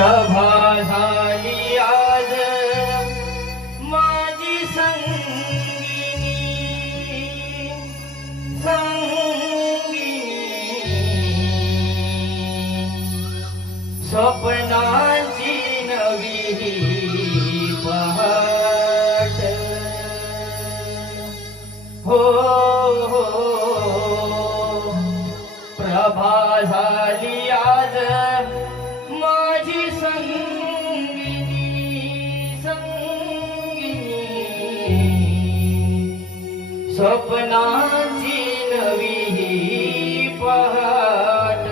प्रभा झाली आज माझी संगिनी संगिनी स्वप्नाची नवी पहाट हो प्रभा झाली आज माझी संगिनी संगिनी स्वप्नाची नवी पहाट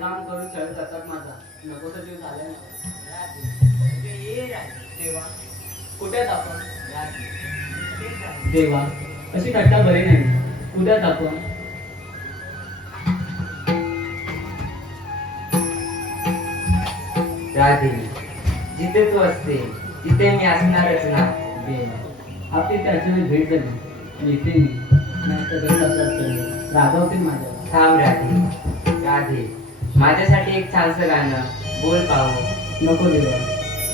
काम करून खेळ जातात माझा नकोसा जीव झाला देवा कुठेच आपण देवा अशी थट्टा बरी नाही उद्याच आपण राधे जिथे तू असते तिथे मी असणारच ना देवा आपली त्याची भेट झाली येते मी रागवतील माझ्या थांब राधे राधे माझ्यासाठी एक छानसं गाणं बोल पाहू नको देवा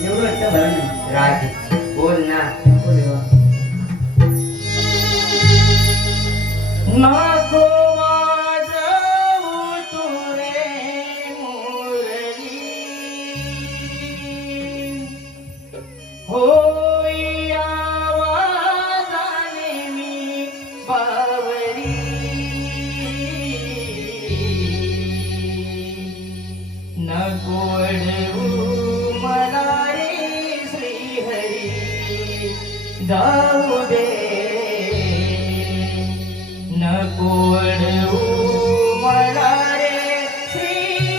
एवढं वाटतं बरं नाही राधे बोल ना नको देवा नको वाजवू तू रे मुरली होई आवाजाने मी बावरी नको अडवू मला रे श्रीहरी जाऊ दे नको अडवू मला रे श्री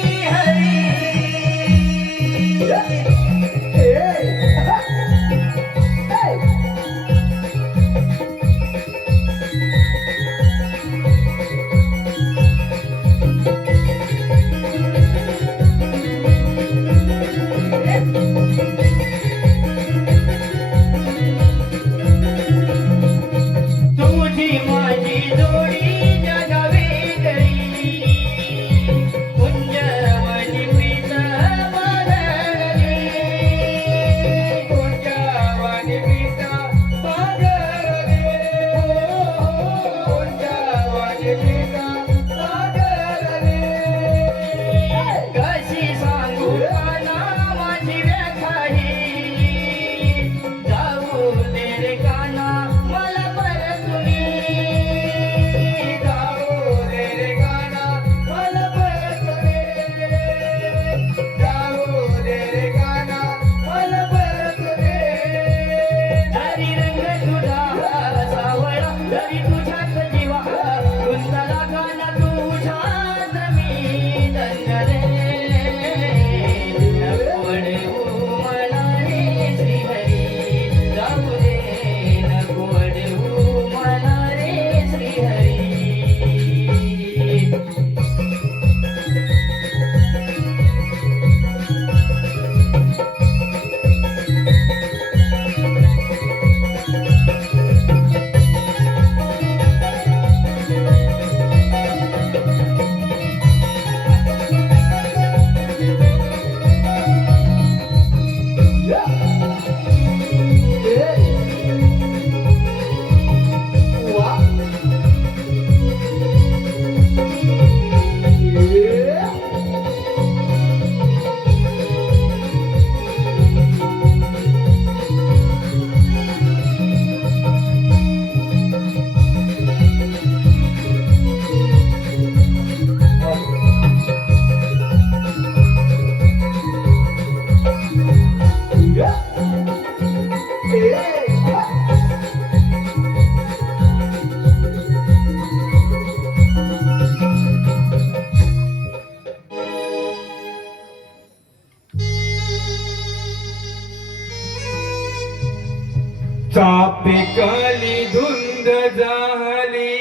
पिकाली धुंद झाली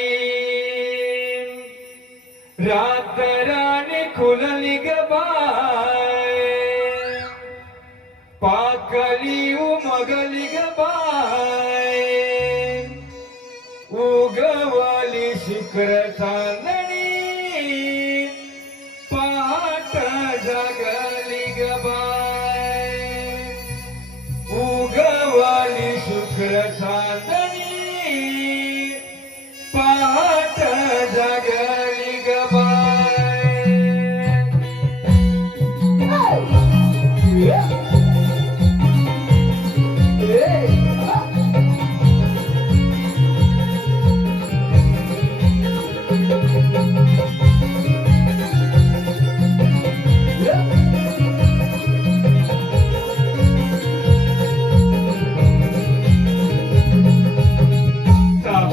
रातराणी खुलली ग बाय पाकली उमगली ग बाय उगवली शुक्र चांदणी पहाट जागली ग बाय उगवली शुक्र चांदणी पहाट जागली ग बाय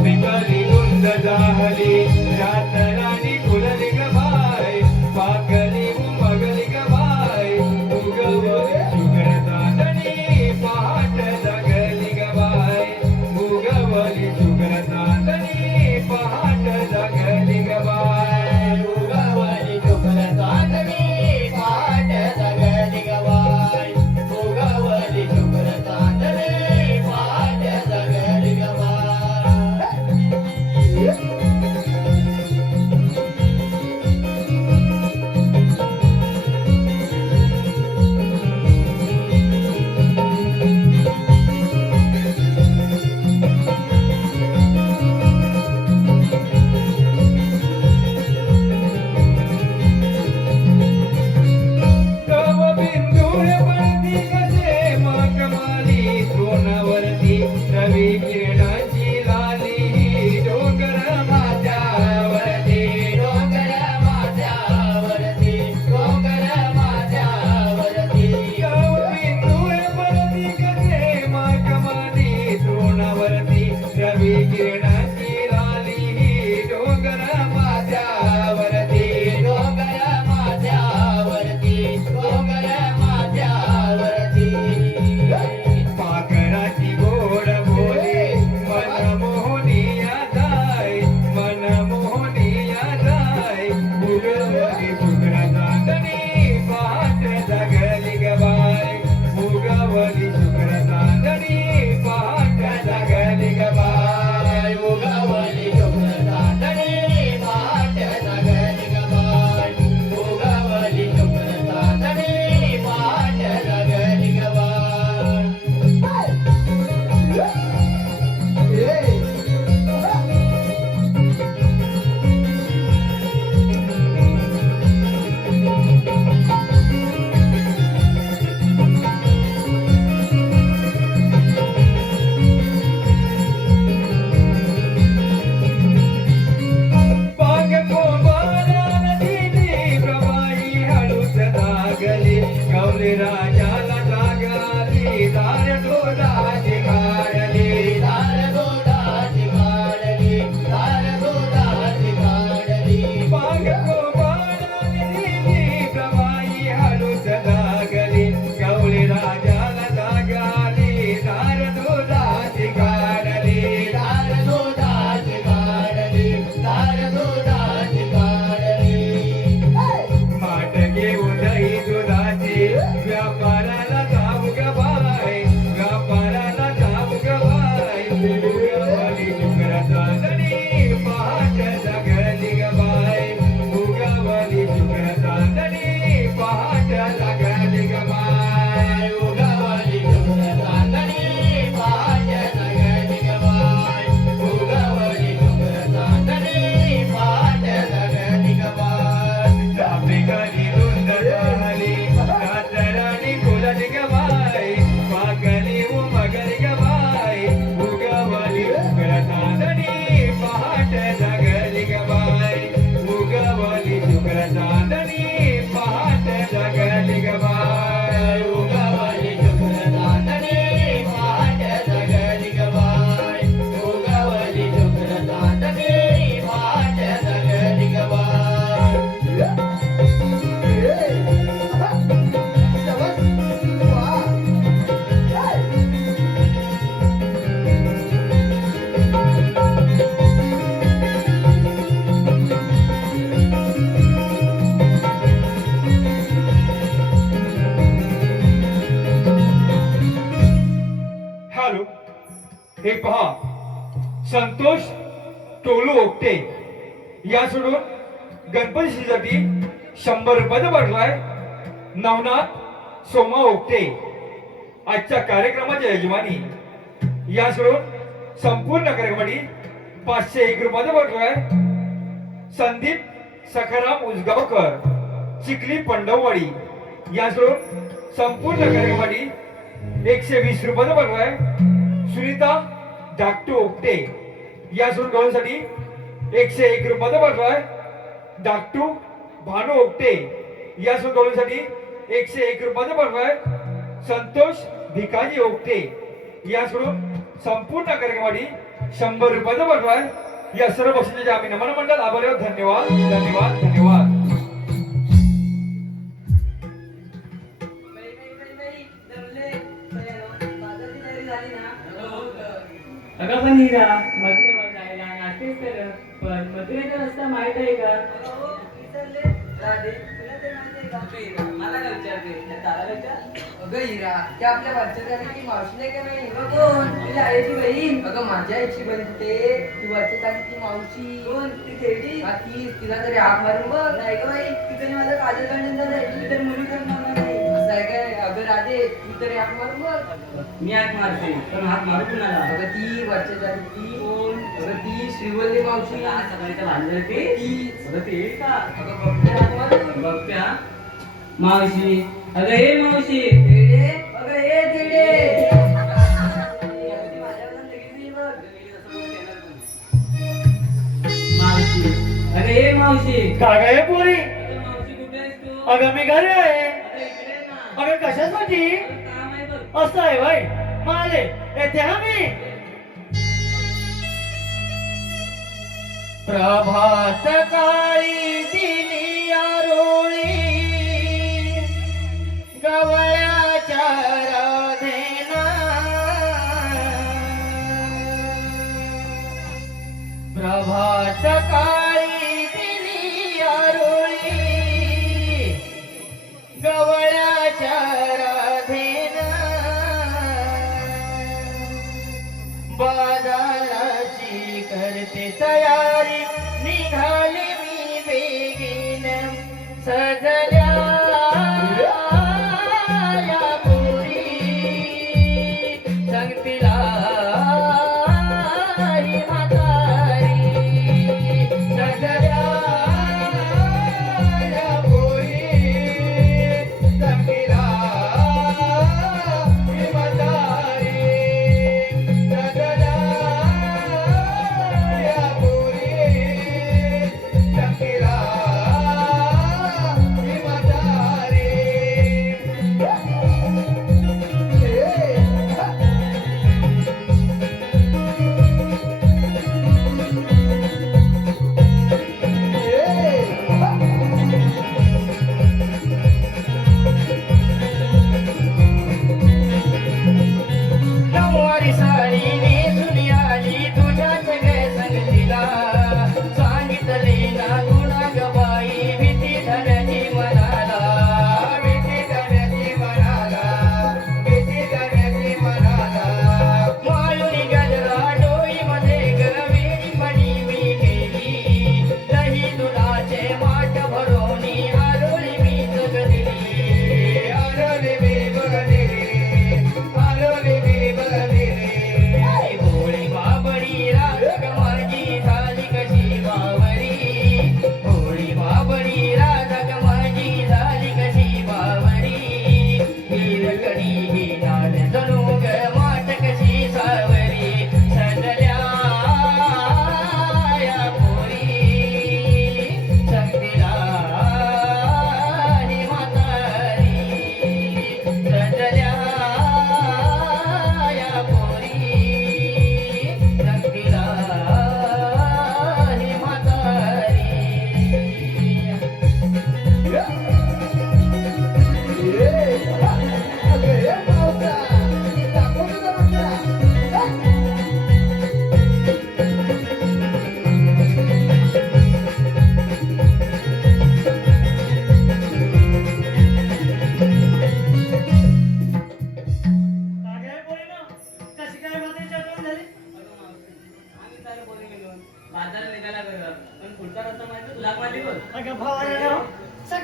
पिकाली धुंद झाली रातराणी खुलली ग बाय पाकली उमगली ग बाय उगवली शुक्र चांदणी पहाट जागली ग बाय उगवली शुक्र चांदणी पहाट जागली ग बाय उगवली शुक्र चांदणी पहाट जागली ग बाय उगवली शुक्र चांदणी पहाट जागली ग बाय तव बिंदूळ पडती कसे मखमली सोनावरती रवी किरणाची लाली डोंगर माझ्यावरती डोंगर माझ्यावरती डोंगर माझ्यावरती तव बिंदूळ पडती कसे मखमली सोनावरती रवी किरणाची लाली डोंगर माझ्यावरती डोंगर माझ्यावरती डोंगर माझ्यावरती पाखराची गोड बोले मन मोहनिया जाय मन मोहनिया जाय उगवली शुक्र चांदणी पहाट जागली ग बाय उगवली शुक्र चांदणी पहाट जागली ग बाय उगवली शुक्र चांदणी पहाट जागली ग बाय उगवली शुक्र चांदणी पहाट जागली ग पाग कोंबारा नदीची प्रवाही हळूच लागली गौरी राजाला जागाली दार डोलाची काढली दार दोडाची काढली दार दोडाची काढली पाग कोंबारा नदीची प्रवाही हळूच लागली गौरी राजाला जागाली दार डोलाची काढली दार दोडाची काढली दार दोडाची काढली माठ घेऊन दही दुधाची व्यापाराला जाऊ ग बाय व्यापाराला जाऊ ग बाय उगवली शुक्र चांदणी पहाट जागली ग बाय उगवली शुक्र चांदणी पहाट जागली ग बाय उगवली शुक्र चांदणी पहाट जागली ग बाय उगवली शुक्र चांदणी पहाट जागली ग बाय पिकाली धुंद झाली रातराणी खुलली ग बाय पाकली उमगली ग बाय उगवली शुक्र चांदणी पहाट जागली ग बाय उगवली शुक्र चांदणी पहाट जागली ग बाय उगवली शुक्र चांदणी पहाट जागली ग बाय उगवली शुक्र चांदणी पहाट जागली ग बाय संतोष टोलू ओकटे या सोडून गणपतीसाठी 100 रुपयाचा भरलाय नवनाथ सोमा ओकटे आजच्या कार्यक्रमाच्या यजमानी या सोडून संपूर्ण कार्यक्रमासाठी 501 रुपयाचा भरलाय संदीप सखाराम उजगावकर चिखली पंडववाडी या सोडून संपूर्ण कार्यक्रमासाठी 120 रुपयाचा भरलाय सुनीता धाकटू ओकटे या सोडून गवळीसाठी 101 रुपयाचा भरलाय धाकटू भानू ओकटे या सोडून गवळीसाठी 101 रुपयाचा भरलाय संतोष भिकाजी ओकटे या सोडून संपूर्ण कार्यक्रमासाठी 100 रुपयाचा भरलाय या सर्व बक्षिसाचे आम्ही नमन मंडळ आभारी आहोत. धन्यवाद धन्यवाद धन्यवाद. अगं पण हिरा मथुरेवर जायला नाटेच कर पण मथुरेचा रस्ता माहित आहे का? मला काय विचारते तारा विचार. अगं हिरा त्या आपल्या वरच्या जागेची मावशी नाही का नाही? कोण? तुझ्या आईची बहीण. अगं माझ्या आईची बहीण ते ती वरच्या जागेची मावशी. कोण? ती खेळली हा ती तिला तरी हाक मारून बघ. नाही ग बाई तिकडे माझा काजल काढण्याचा जायची तर मुली करणार नाही असं आहे काय? अगं राधे तू तरी हाक मारून बघ. मी हात मारते पण हात मारू कुणाला? अगं ती वरच्या जागेची कोण? अगं ती श्रीवल्ली मावशी. आज सकाळी भांडलं ते तीच. अगं ते का? अगं बघते हाक मारून. बघत्या मावशी. अगं हे मावशी. तेडे अगं हे तेडे. मावशी. अगं हे मावशी. काय गे पोरी? अगं मावशी कुठे आहेस तू? अगं मी घरी आहे. अगं इकडे ये ना. अगं कशासाठी? अगं काम आहे बघ. असं आहे वय माले येते हा मी. प्रभात काळी दिली आरोळी गवळ्याच्या राधेना प्रभात काळी दिली आरोळी गवळ्याच्या राधेना बाजाराची करते तयारी निघाले मी बेगीन सजल्या या पोरी संगतीला ही म्हातारी सजल्या या पोरी संगतीला ही म्हातारी सजल्या या पोरी संगतीला ही म्हातारी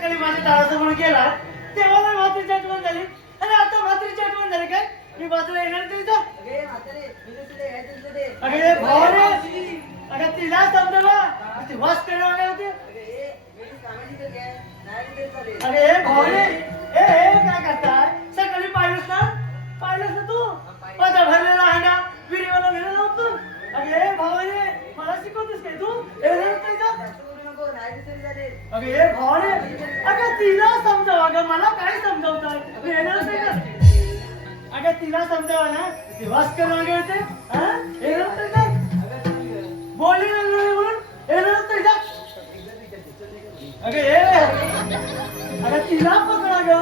सकाळी माझ्या दारासमोर गेला तेव्हा मला म्हातारीची आठवण झाली आणि आता म्हातारीची आठवण झाली काय मी बाजूला येणार तुझं अगे म्हातारे मी तुझं दे, तुझं दे. अगं भाऊ रे अगं तिला समजवा ती वास करणार नाही होते अगे, मी कामाची तर काय? नाही रे चालेल. अरे भाऊ रे ए काय करताय सकाळी पाहिलंस ना तू माझा भरलेला आहे ना विहिरीवाला गेलेला होतो अगे भाऊ रे मला शिकवतेस काय तू जास्त बोलू नको, नाही दिसेल चालेल. अगे भाऊ रे अगं तिला समजाव अगं मला काय समजावताय मी येणारच नाही का अगं तिला समजावा ना ती वास्कर मागे होते हा येणारच नाही का बोलली नाही म्हणून येणारच नाही का अगं ये अगं तिला पकडा ग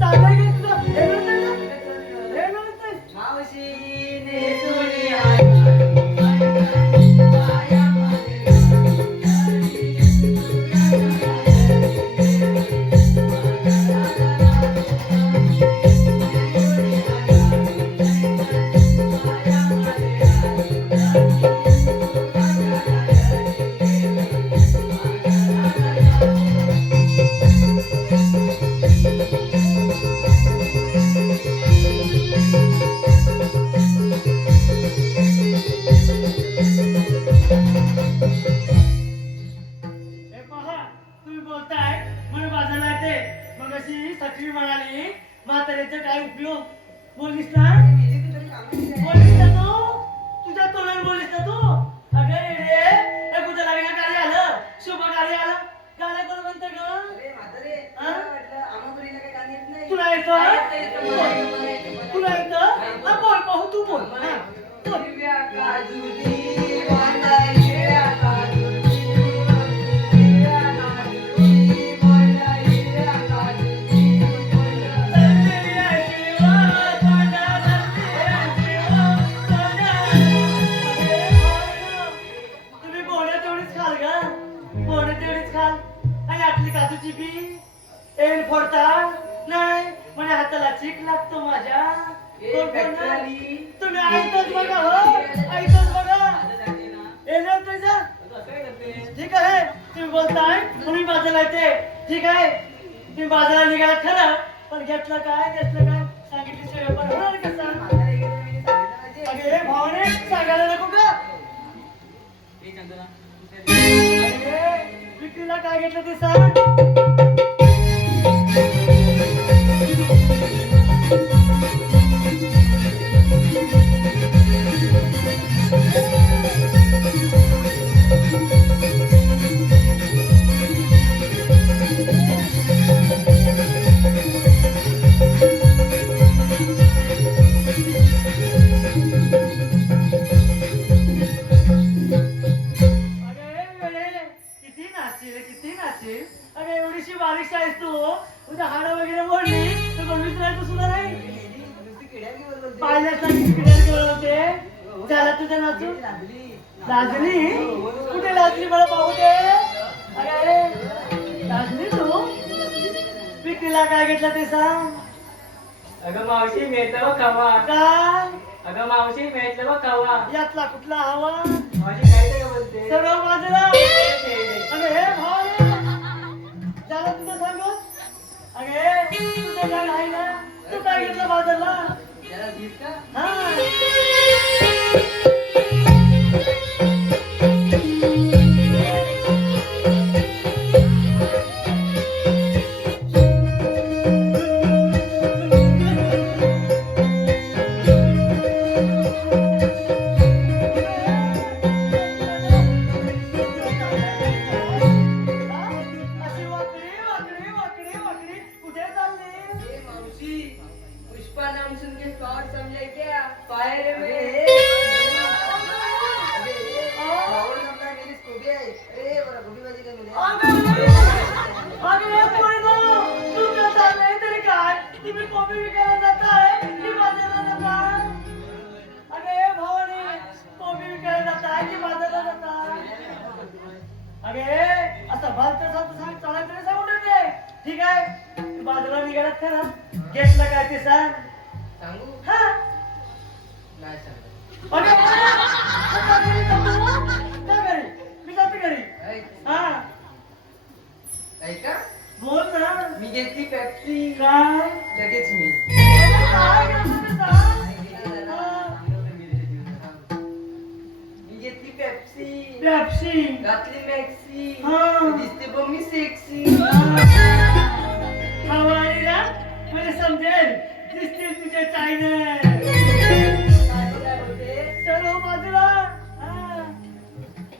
चाललंय की तुझं येणारच नाही का येणारच नाही मावशीने सोनी आई हे पहा तुम्ही बोलताय म्हणून बाजूला येते मग अशी सखी म्हणाली म्हाताऱ्याचा काय उपयोग बोललीस ना बोललीस ना तू तुझ्या तोंडाने बोललीस ना तू अगं रे हे तुझं लग्न कार्य आलं शुभ कार्य आलं गाणं कोण म्हणतं ग अरे म्हातारे, हा? मला वाटलं आमापुरीला काही गाणं येत नाही. तुला येतं? येतं, येतं. तुला येतं हा बोल पाहू तू बोल हा बोल. हिरव्या काजूची वांदा, हिरव्या काजूची, हिरव्या काजूची वांदा, हिरव्या काजूची वांदा. तुम्ही बोडं तेवढीच खाल ग बोडं तेवढीच खाल आणि आपली काजूची बी एल फोडता नाही म्हणजे हाताला चीक लागतो माझ्या कोण बोलणार? तुम्ही ऐकतच बघा हो ऐकतच बघा येणार तुझा ठीक आहे तुम्ही बोलताय तुम्ही बाजूला येते ठीक आहे तुम्ही बाजूला निघाला खरं पण घेतलं काय सांगितलं सगळं पण होणार कसं म्हातारे गेले, मी सांगितलं पाहिजे. अगे भावने सांगायला नको का अरे विक्रीला काय घेतलं ते सांग अगे किती नाचील अगे एवढीशी बारीक आहेस तू तुझ्या हाडं वगैरे मोडली तर कोण विचारायचं सुद्धा नाही नुसती किड्याकी बोलवते. पाहिल्यास ना किती किती होते झाला तुझ्या नाचून लागली. लाजली कुठे लाजली मला पाहू दे अरे लाजली तू विक्रीला काय घेतलं ते सांग अगं मावशी मिळतं बघ खवा काय अगं मावशी मिळतं बघ खवा यातला कुठला हवा मावशी काय काय बोलते सर्व बाजूला अरे हे भाऊ झालं तुझं सांगू अगे तुझं काय आहे ना तू काय घेतलं बाजूला त्याला गीत का? हा अशी वाकडी कुठे चालली ए मावशी, पुष्पा नाम सुन के फ्रॉड समझे क्या? फायर में फ्रॉड समझा मेरी स्कूटी है. अरे बड़ा गोभी भाजी का मिले. अगं हे पोरगं, तुमच्या चाललंय तरी काय तुम्ही कॉफी विकायला जाताय की बाजाराला जाताय अगं हे भावाने कॉफी विकायला जाताय की बाजाराला जाताय अगे असं भलतं सांग चालायचं तरी सांगून देते ठीक आहे तू बाजाराला निघालात खरं घेतलं काय ते सांग सांगू? हा नाही सांगत. अगं का घरी जातो? का घरी मी जाते घरी ऐक, हा ऐका बोल ना. मी घेतली पेप्सी. काय लगेच मी. काय करतो ते सांग. मी घेतली पेप्सी. पेप्सी. घातली मॅक्सी. हा. दिसते पण मी सेक्सी. हवाईला मला समजेल दिसतील तुझे चायनल. सर्व बाजूला.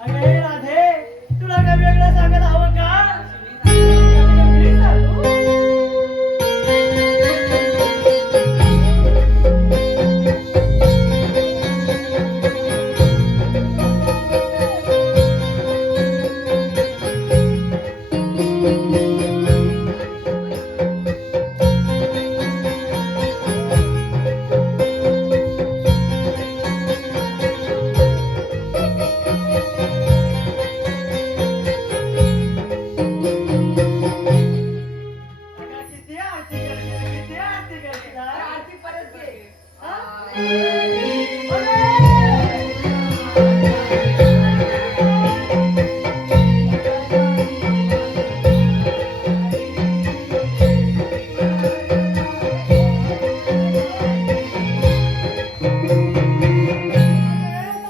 अरे राधे तुला काय वेगळं सांगायला हवं का? मी सांगू? अगं किती आरती करते, किती आरती करते ना? आरती परत घे. हा?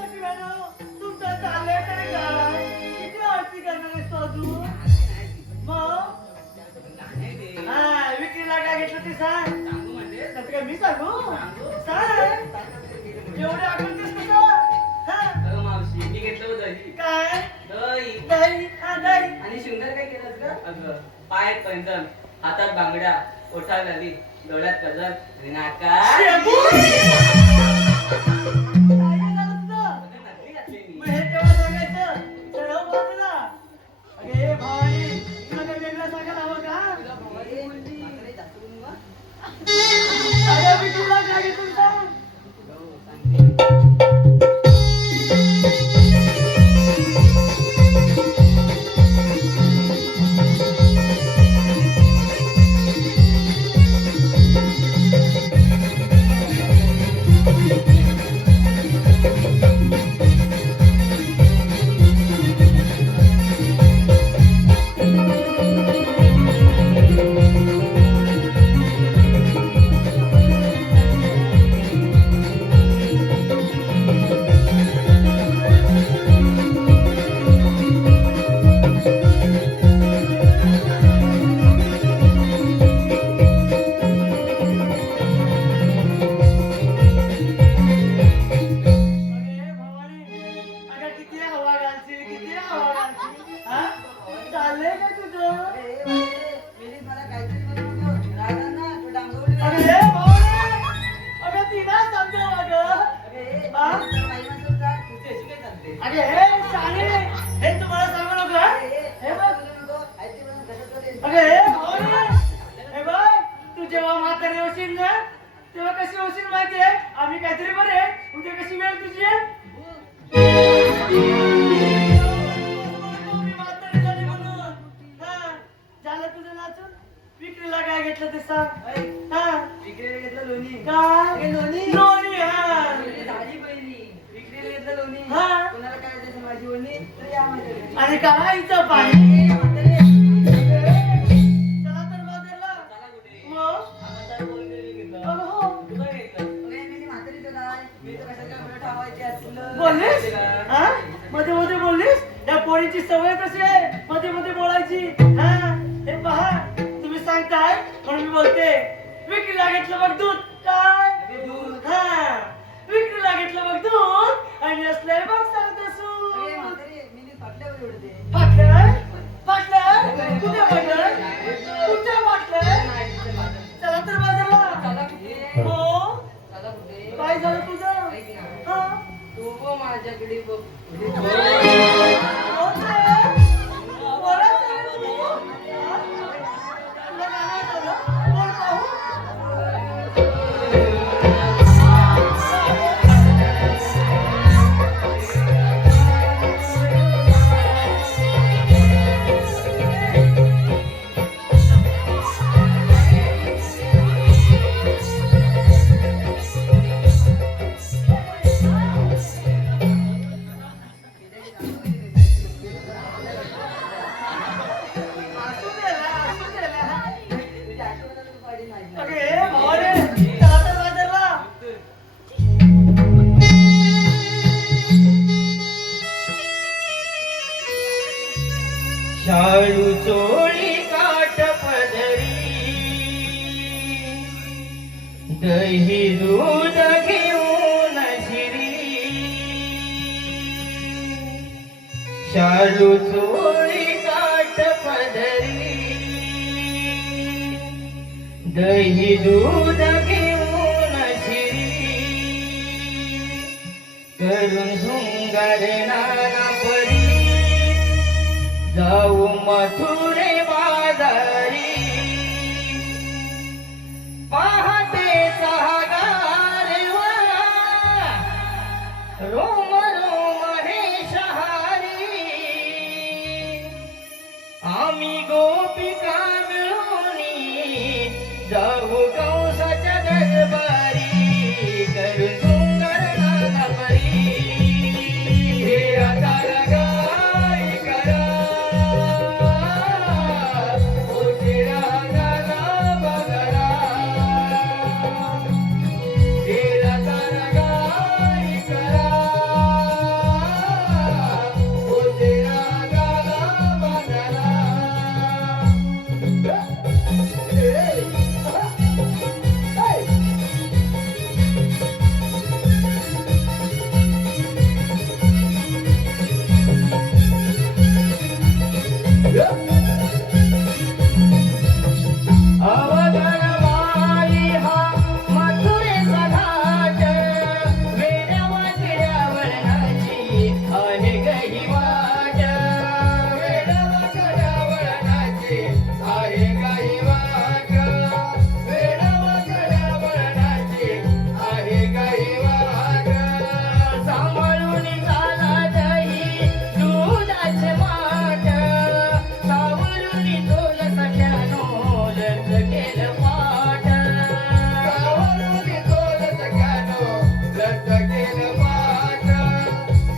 तुमचं चाललंय तरी काय? किती आरती करणार आहेस तू अजून? मग? हा, विक्रीला काय घेतलं ते सांग. नाही काय मी सांगू? सांग. एवढे आठवतेस कसं? हा? अगं मावशी मी घेतलं होतं दही. काय? दही. दही. हा, दही. आणि सुंदर काय केलंस ग? अगं पायात पैंजण, हातात बांगड्या, ओठात नदी, डोळ्यात कजल आणि नाकात शेंबू. काय झालं तुझं? नकली घातली मी. मग हे तेव्हा सांगायचं. चढव बाजूला. अगे हे भावानी, तुला काही वेगळं सांगायला हवं का? अरे मी तुला काय घेतो सांग. अगे भावानी, अगं किती हवा घालशील, किती हवा घालशील. हा? चाललंय का तुझं? अरे हे भावानी, अगं तिला समजव अगं. हा? अगे हे शाणे, हे तुम्हाला सांगू नका. हे बघ. अगे हे भावानी, हे बघ, तू जेव्हा म्हातारी होशील ना तेव्हा कशी होशील माहितीये? आम्ही काहीतरी बरे उद्या कशी वेळ तुझी आहे? मी म्हातारी झाली म्हणून. हा, झालं तुझं नाचून? विक्रीला काय घेतलं ते सांग. हा? विक्रीला घेतलं लोणी. काय? हे लोणी? लोणी. हा. झाली पहिली. विक्रीला घेतलं लोणी. हा. कोणाला काय द्यायचं माझी ओढणी? तर या माझ्या घरी. आणि कढाईचं पाणी. ए, म्हातारे. चला तर बाजारला. चला कुठे? मग? आता तर बोलून गेली घेतलं. अगं हो. तू काय घेतलं? अरे, मी म्हातारी तर नाही. मी तर कशाला काय ठेवायची असलं. बोललीस? हा? मध्ये मध्ये बोललीस? या पोळीची सवय कशी आहे मध्ये मध्ये बोलायची. हा? हे पहा, तुम्ही सांगताय म्हणून मी बोलते. विक्रीला घेतलं बघ दूध. काय? दूध. हा, विक्रीला घेतलं बघ दूध आणि असलंय बघ सरद अरे, सूद. म्हातारे, मी नी फाटल्यावर एवढं ते. फाटलंय? फाटलंय? कुठे फाटलंय? कुठे फाटलंय? नाही, तिथं बाजार. चला तर बाजारला. चला कुठे? हो? चला कुठे? काय झालं तुझं? ऐक ना. हा? तू बघ माझ्याकडे बघ. कोण आहे? कोणाचं आहे तू? हा? तुला गाणं आठवलं? बोल पाहू. दही दूध घेऊन शिरी शालू चोळी काठ पदरी दही दूध घेऊन शिरी करून शृंगार नाना परी जाऊ मथुरे बाजारी पहाटेचा गारवा रोम रोम हे शहारी आम्ही गोपिका मिळूनी जाऊ कंसाच्या दरबारी करून सुंदर नाना परी हे राधा रगाई करा ओझे राधाला बघरा हे राधा रगाई करा ओझे राधाला बघरा अवघडवाई हा मथुरेचा घाट वेड्या वाकड्यावरणाची आहे गही वाट वेडवाकड्या वळणाची आहे काही वाट वेडवाकड्या वळणाची आहे काही वाट सांभाळून चालत ही दुधाचे माठ सावरून तोल सख्यानो लच केलं पाठ गावावरून तोल सगळ्यानो लच केलं पाठ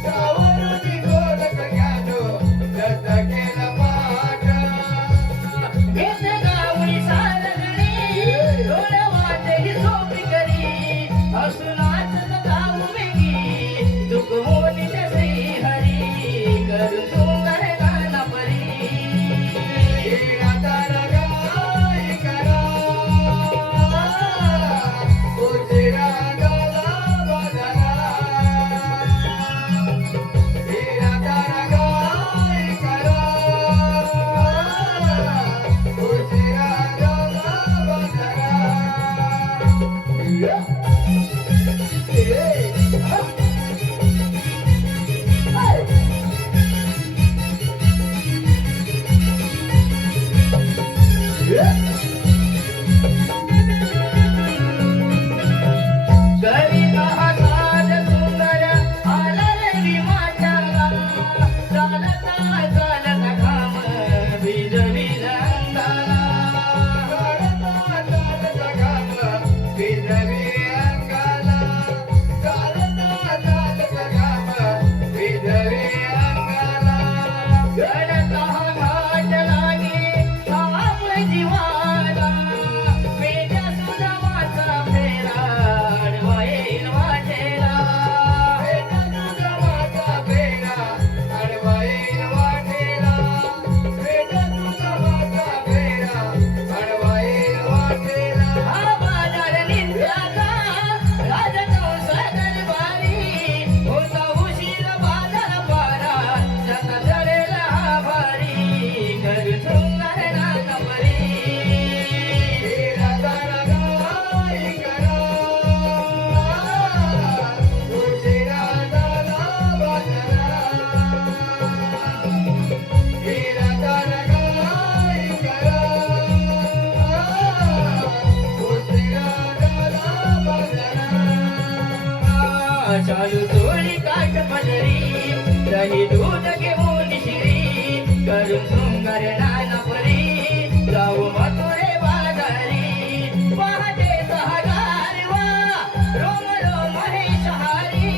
गावावरून तोल सगळ्यानो लच केलं पाठ घेत गावडी सारगणी डोळ वाट ही सोपी करी हसुनाच गाव वेगी दुःख मोनीच्या श्रीहरी करून सुंदर गाना परी हे राधा रगाई करा ओझे राधाला बघरा हे राधा रगाई करा ओझे राधाला बघरा घरी साज सुंदर आला रवी माठाला चालता चालता घाम भिज भिज अंगाला चालता चालता घाम भिजवी अंगाला चालता चालता घाम भिजवी अंगाला गडता घाट लागे थांब जीवाला वेड्या सुदामाचा फेरा आडवा येईल वाटेला वेदा तुझा बेडा आडवा येईल वाटेला वेदा तुझा बेडा आडवा येईल वाटेला हा बाजार नित्याचा राजकंस दरबारी होता उशीर बाजार पारा जसा जडेला हा भारी कर शृंगार नाना परी हे राधा रगाई करा ओझे राधाला बघरा हे राधा रगाई करा ओझे राधाला बघरा चालू चोळी काठ पदरी दही दूध घेऊन शिरी करून शृंगार नाना परी जाऊ मथुरे बाजारी पहाटेचा गारवा रोम रोम हे शहारी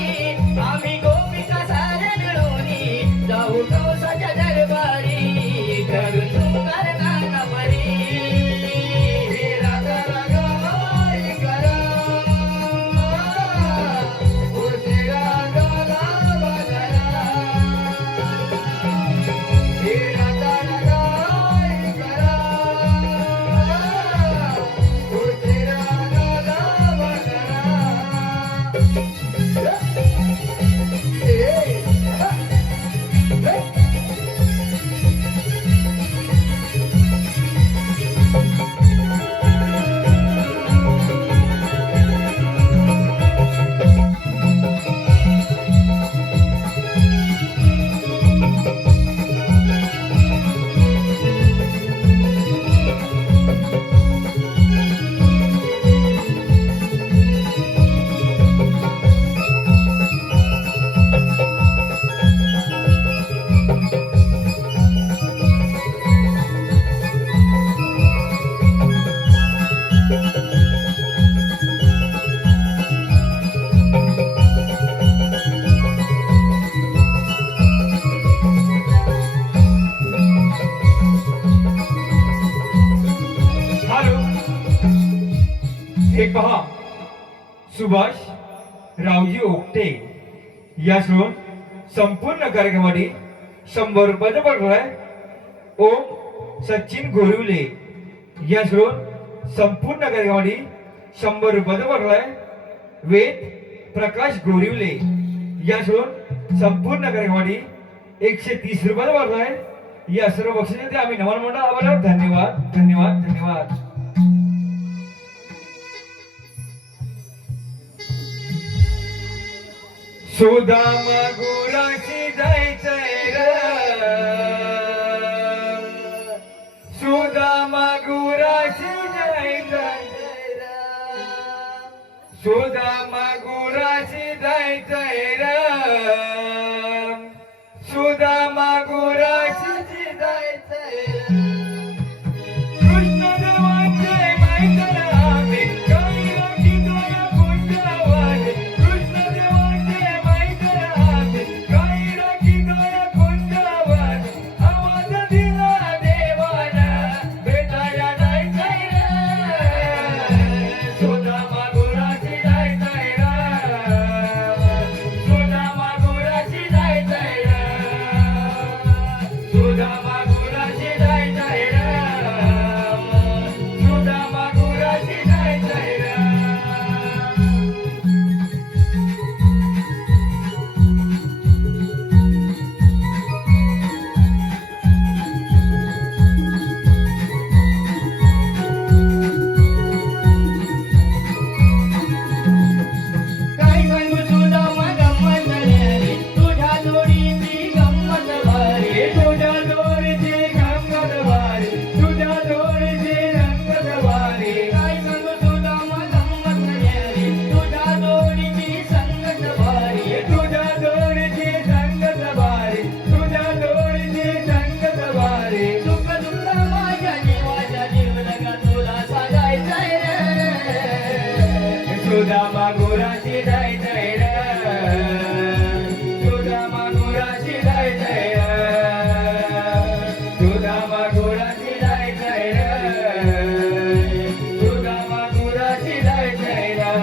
आम्ही गोपिका सारे मिळूनी जाऊ कंसाच्या दरबारी करून शृंगार नाना परी हे राधा रगाई करा ओझे राधाला हे पहा सुभाष रावजी ओकटे याकडून संपूर्ण कार्यक्रमासाठी 100 रुपयाचा पडला आहे. ओम सचिन गोरिवले याकडून संपूर्ण कार्यक्रमासाठी 100 रुपयाचा पडला आहे. वेद प्रकाश गोरिवले याकडून संपूर्ण कार्यक्रमासाठी 130 रुपयाचा पडला आहे. या सर्व बक्षिसे ते आम्ही नमन म्हणतो. आभार. धन्यवाद धन्यवाद धन्यवाद. सुदामा गुराची जायचंय र, सुदामा गुराची जायचंय र, सुदामा गुराची जायचंय र, सुदामा गुराची जायचंय र. कृष्ण देवाचे मैत्र आम्ही काही राखी दोया कुंजावाने. कृष्ण देवाचे मैत्र आम्ही काही राखी दोया कुंजावाने. आवाज दिला देवाना भेटाया जायचंय रे. सुदामा गुराची जायचंय रे, सुदामा गुराची जायचंय रे, सुदामा गुराची जायचंय रे, सुदामा गुराची जायचंय रे. काय सांगू सुदामा गंमत रे, तुझ्या जोडीची गंमत भारी, तुझ्या जोडीची गंमत भारी, तुझ्या जोडीची गंमत भारी. काय सांगू सुदामा गंमत रे, तुझ्या जोडीची संगत भारी, तुझ्या जोडीची संगत भारी, तुझ्या जोडीची संगत भारी. सुख दुःख माझ्या जीवाच्या जीव लगा तुला सांगायचंय रे. सुदामा गुराची जायचंय रे, सुदामा गुराची जायचंय रे, सुदामा गुराची जायचंय रे, सुदामा गुराची जायचंय रे.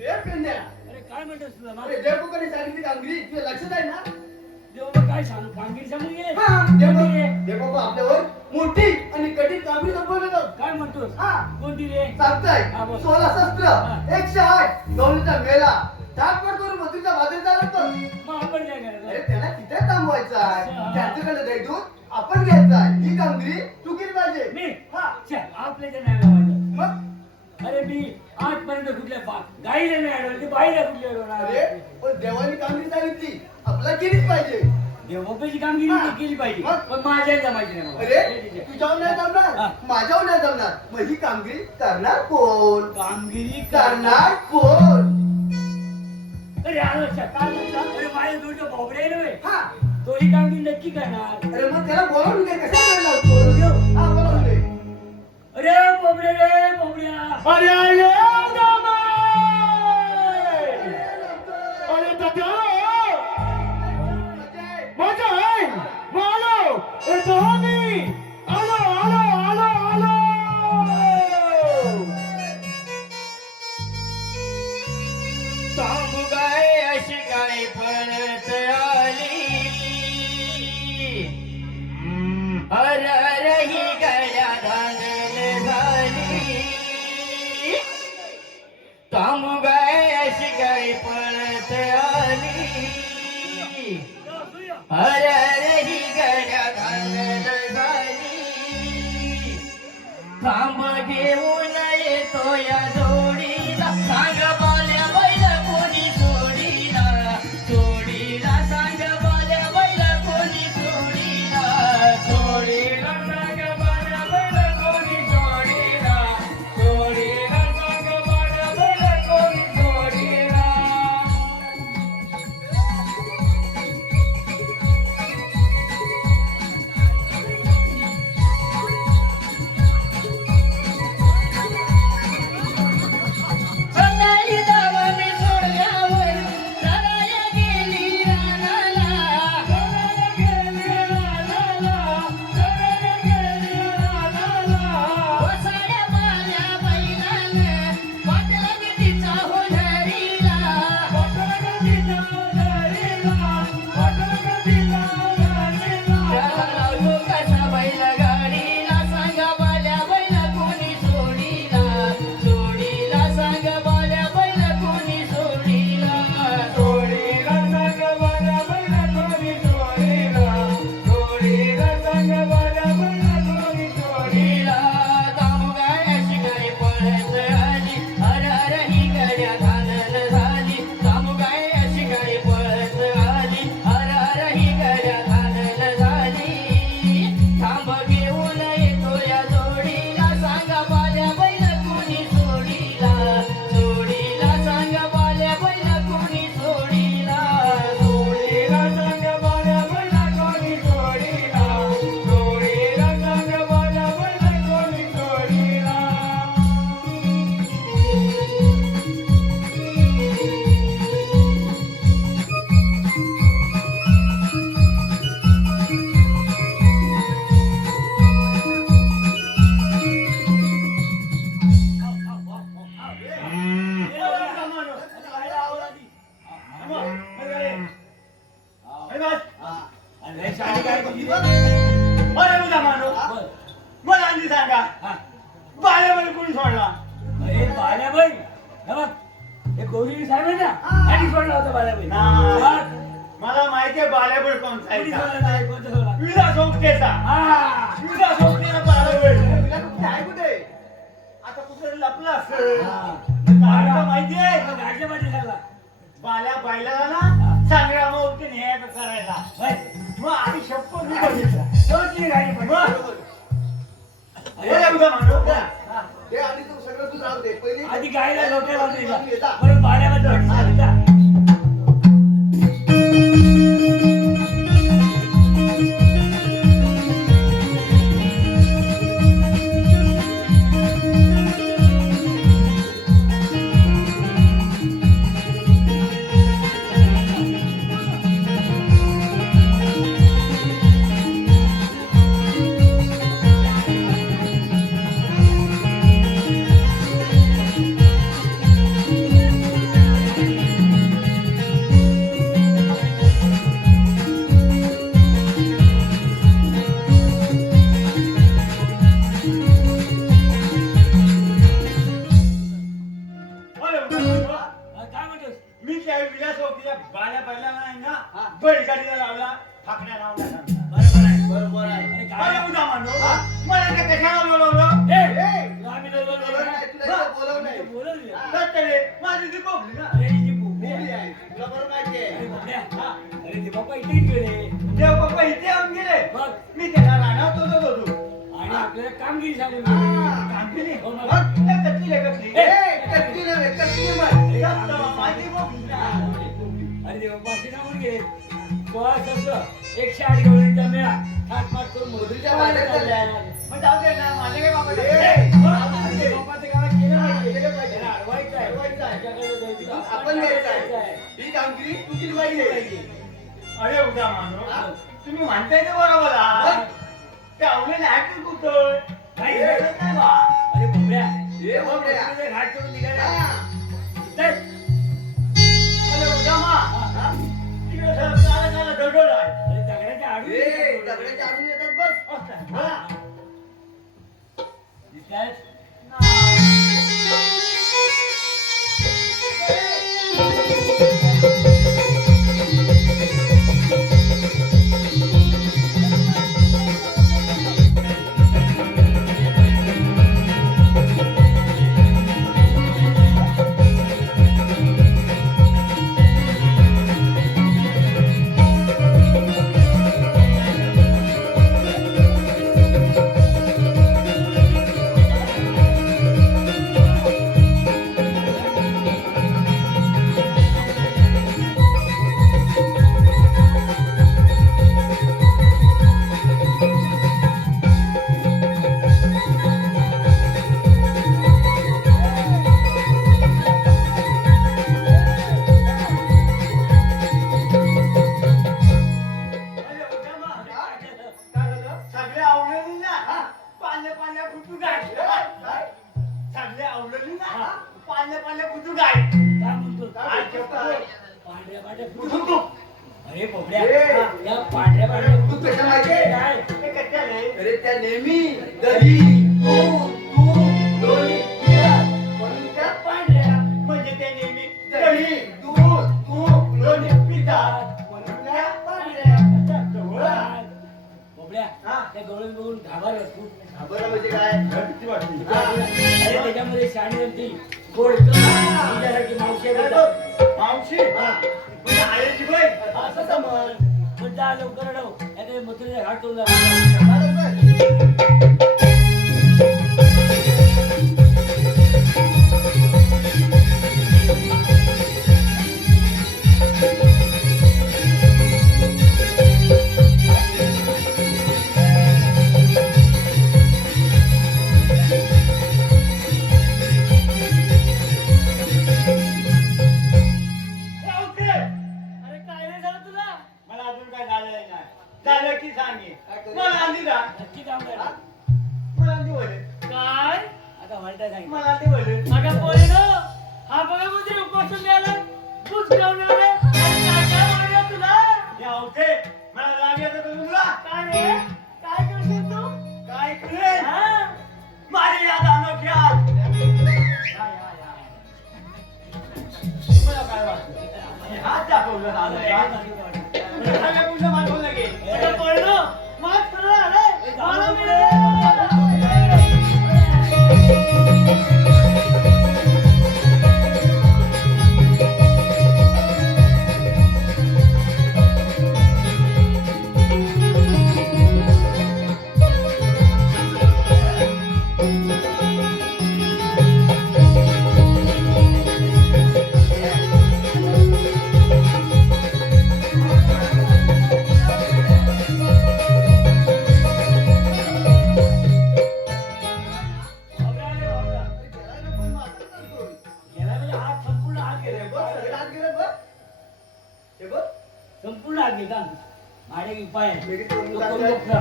रे पेंड्या, अरे काय म्हणतोस तुला मा? अरे देवकोकणी सांगितली कामगिरी तुझ्या लक्षात आहे ना? देवा काय सांग कामगिरी सांगून घे. हा, कोणती रे? देवकोक आपल्यावर मोठी आणि कठीण कामगिरी सोपवलेलं. काय म्हणतोस हा, कोणती रे? सांगताय हा, बोल. 16 शस्त्र, हा. 108 गौरीचा मेला, टाकपट करून मधुरीचा बाजार चालत बघ. मग आपण काय अरे करायचं? त्याला तिथे थांबवायचं आहे. अच्छा. त्यांच्याकडे द्यायचो आपण घ्यायचं आहे. ही कामगिरी तू केली पाहिजे. मी हा, छे आपल्या नाही लावायचं. मग अरे मी आजपर्यंत कुठल्या गाईला नाही अडवलं, ते बाईला कुठली अडवणार? अरे पण देवानी कामगिरी सांगितली आपल्याला केलीच पाहिजे. देवबापाची कामगिरी हा. केली पाहिजे, मग? पण माझ्या जमायची नाही बाबा. अरे तुझ्यावर नाही हा. जमणार, माझ्यावर नाही जमणार. मग ही कामगिरी करणार कोण? कामगिरी करणार कोण? अरे आलो काय म्हणतात? अरे माझ्या दोन बोबडे नव्हे, हा, तोही कामगिरी नक्की करणार. अरे मग त्याला बोलावून घे. कशा वेळ लावतो? हा, बोलावून घे. अरे बोबडे रे बोबड्या. अरे अरे अरे तात्या मजा आहे. आलो येतो मी. आलो आलो आलो आलो. तांबू गाय अशी गाय पळत आली, अर अर ही गळ्या धांदल झाली. तांबू गाय अशी गाय पळत आली, सांगा हा. बाल्याबाई कोणी सोडला अरे बाल्याबाई हे बघ हे गौरी साहेब आहे ना त्यांनी सोडला होता बाल्याबाई नाही. मला माहितीये बाल्याबाई कोण कोणी साईचा सोडला नाही, कोणता सोडला? विलास ओमटेचा हा. विलास ओमटेचा बाल्याबाई आहे कुठे आता कुठे लपला असेल हा. मला माहितीये मग गाडीच्या पाठी झाला. बाल्या बायला ना संग्राम ओमटे न्यायचं करायला होय. मग आई शप्पथ मी बघितला सोडली गाडी पण. हे उद्या म्हणू हे आणि तू सगळं तू राहू दे पहिले आधी गाडीला लोटं लावून ये द्यायचा. जा. परत बाल्याबाई सांगितलं. काय म्हणतोस? मी त्या विलास ओमटेच्या बाल्या बायला नाही ना बैलगाडीला लावला फाकड्या लावला बरोबर आहे. बरोबर आहे अरे मला गाडी- उद्या म्हणू मला ते कशाला बोलवलं ए, ए, तुला आम्ही नाही बोलवलं बोलवलं ना. नाही, तुला इथं बोलवलं नाही. इथं बोलवलं नाही. तर तरी माझी ती बोबली ना अरे हिची भूमी मुली आहे. आहे तुला बरोबर माहिती अरे आहे बापऱ्या. अरे ते बाप्पा इथेच गेले. देव बाप्पा इथे येऊन गेले मग मी त्याला राहणार होतो आणि आपल्याला कामगिरी झाली. कामगिरी हो ना. मग तुला कसली रे कसली ए, कच्ची नव्हे, कच्ची म्हण. माझी बोबली ना अरे देवा पाचशे नावून गेले. गोळा कसं 108 गवळींचा मेळा थाटमाट करून मोदरीच्या बाहेर चालल्या. मग जाऊ दे ना माझे काय बाबा ए, बापाचं गावात केलं पाहिजे. केलं पाहिजे. त्याला अडवायचं आहे. अडवायचं आहे. त्याच्याकडे जायचं. आपण घ्यायचं आहे. ही कामगिरी तू केली पाहिजे अरे उद्या मानू तुम्ही म्हणताय ते बरोबर आहे. ते आवलेले ऍक्टिंग कुठं काही गरज नाही बा अरे बोबड्या. हे बोबड्या. तुझे घाट करून निघाले. हा. चल. अरे उद्या मा तिकडे चाला दडोड आहे अरे दगडाच्या आडून ए, येतात. दगडाच्या आडून येतात बस हा. दिसतायत? अरे उद्या मा सगळे आवलेली ना पाण्या पाण्या कुठू गाय सगळे आवलेली ना पाण्या कुठू गाय काय म्हणतो? काय करताय? पांढऱ्या पांढऱ्या कुठू तू अरे बोबड्या. ए. या पांढऱ्या पांढऱ्या तू कशा माहितीये? काय? हे कट्ट्या रे अरे त्या नेहमी दही तूप लोणी म्हणून त्या पांढऱ्या. म्हणजे ते नेहमी दही दूध तूप लोणी पितात म्हणून त्या पांढऱ्या. जवळ बोबड्या. हा. त्या गवळण बघून घाबरला तू. बरं म्हणजे काय भक्ती वाटली अरे त्याच्यामध्ये शाणी होती गोड तुझ्यासारखी मावशी आहे बघा. मावशी म्हणजे आईची बहीण असं समज पण जा लवकर अडव याने मथुरेच्या घाट करून जा. रावते अरे काय नाही झालं तुला मला अजून काय झालेलं नाही झालं की सांगे काय करू? मला आधी दा नक्की काम कर. मला आधी बोले काय आता हलटा सांगितलं. मला आधी बोले अगं पोरीनो, हा बघा मुद्री उपासून द्यायला तूच घेऊन आले आणि काय काय म्हणलं तुला रावते मला लागेल तर तुला काय रे काय करशील तू काय करेल हा पाय लगेच करून तो टाकलं. करून बघ ना.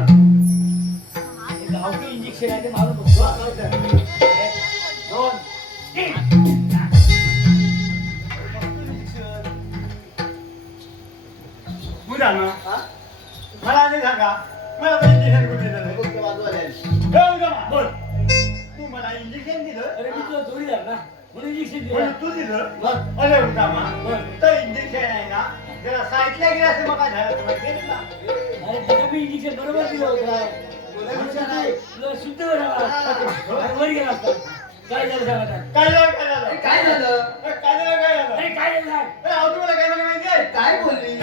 हे गावठी इंजेक्शन आहे ते मारून बघतो. एक, दोन, तीन. मुला ना मला नाही सांगा मला पण इंजेक्शन कुठे दिलं फक्त बाजूला बोल तू मला इंजेक्शन दिलं अरे मी तुला जोडीदार ना म्हणून इंजेक्शन म्हणजे दिलं. तू दिलं मग अरे उतामा बरं. तर इंजेक्शन आहे ना जरा साईडला गेला असं मग काय झालं तुम्हाला तेच ना अरे त्याला मी इंजेक्शन बरोबर दिलं होतं. तुला शुद्ध राहा. अरे वर गेला असता. काय झालं सांग आता. काय झालं काय झालं काय झालं काय झालं काय झालं अरे काय झालं सांग. अरे अहो तुम्हाला काय म्हणे माहिती आहे काय बोलली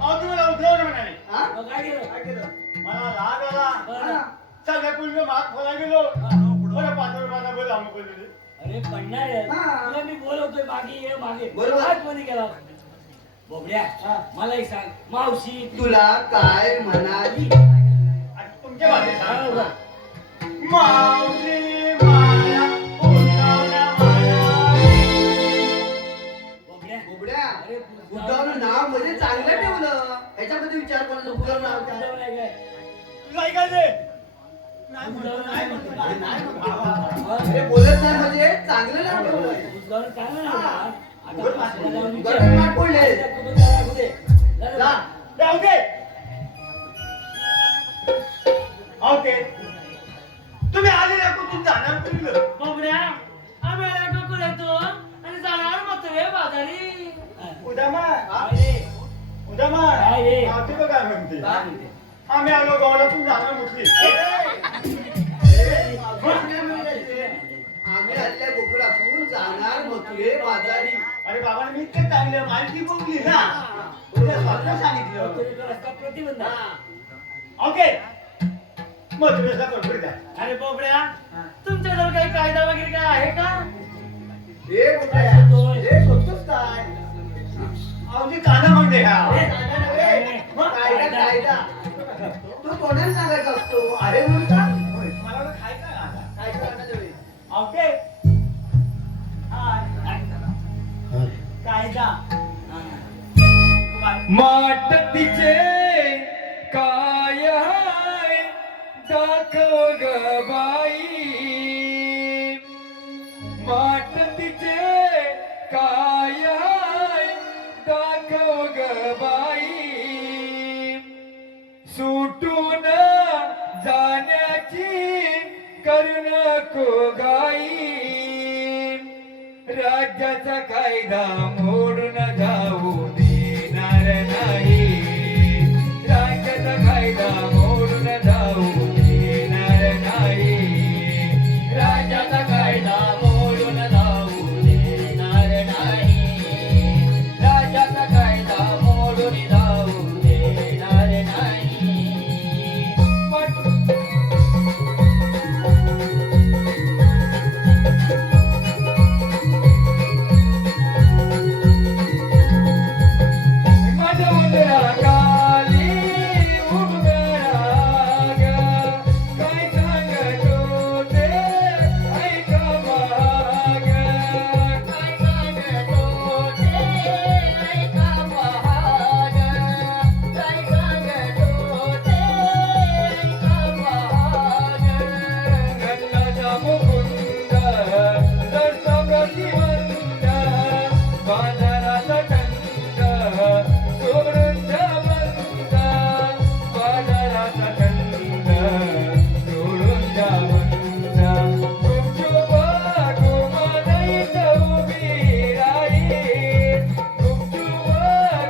अहो तुम्हाला उठवलं म्हणाले हा मग काय केलं. काय केलं मला राग आला बरं. सगळ्या पूर्ण माग खोला गेलो बरं पाच रुपयाला बोल आम्ही बोलले अरे पडणार आहे. हा. तुला मी बोलवतोय मागे ये मागे. बरोबर. आतमध्ये गेला. बोबड्या मला एक सांग मावशी तुला काय म्हणाली आणि तुमच्या मागे हा, सांग. बरं. माऊली माया उठावला बोबड्या बोबड्या अरे उद्धवनं नाव म्हणजे चांगलं ठेवलं ह्याच्यामध्ये विचार कोणाला उद्धव नाव काय उद्धव नाही काय. तुला ऐकायचंय नाही उद्धव म्हणतो, नाही नाही म्हणतो. म्हणतो. नाही म्हणतो. हा. अरे बोलत नाही म्हणजे चांगलं नाव ठेवलंय उद्धव चांगलं नाही ना. आता बरं. मावशीला जाऊन विचार. बरं, मार पडले. आता कुठून जाणार कुठे? जा. जा. जाऊ दे ओके तुम्ही आले ना कुठून जाणार तुम्ही बोबड्या आम्ही आला कुठून येतो आणि जाणार मग रे बाजारी उदामा काय रे? उदामा काय रे? ते बघा म्हणते काय म्हणते? आम्ही आलो गावातून जाणार मुसली आम्ही आलेल्या गोकुळातून जाणार मथुरे बाजारी अरे बाबा मी ते चांगलं माहिती बोलली ना तुला स्वतः सांगितलं तुला रस्ता प्रतिबंध आहे. ओके मग तुला कंप्लीट आहे अरे बोबड्या तुमच्याजवळ काही कायदा वगैरे काय आहे का हे बोबड्या, हे शोधतोस काय अहो ते काना मग दे हा कायदा कायदा तू कोणाला सांगायचा असतो आहे म्हणता मला वाटलं खायचं का आता? काय करणार तुम्ही? ओके कायदा माटतीचे काय हाय दाखव ग बाई माटतीचे काय हाय दाखव ग बाई सुटून जाण्याची करू नको घाई राज्याचा कायदा मोडून जाऊ देणार नाही राज्याचा कायदा मोडून जाऊ देणार नाही राज्याचा कायदा मोडून जाऊ देणार नाही राज्याचा कायदा मोडून जाऊ देणार नाही माझ्या उदरा खाली उभं ग काय सांगतो ते ऐका महाग काय सांगतो ते ऐका महाग काय सांगतो ते ऐका महाग गंगाचा मुकुंद दर्श प्रतिबंध बाजाराचा टंक सोडून बंद बाजाराचा टंक सोडून बंद गुपचूप घुमानईत उभी राहील गुपचूप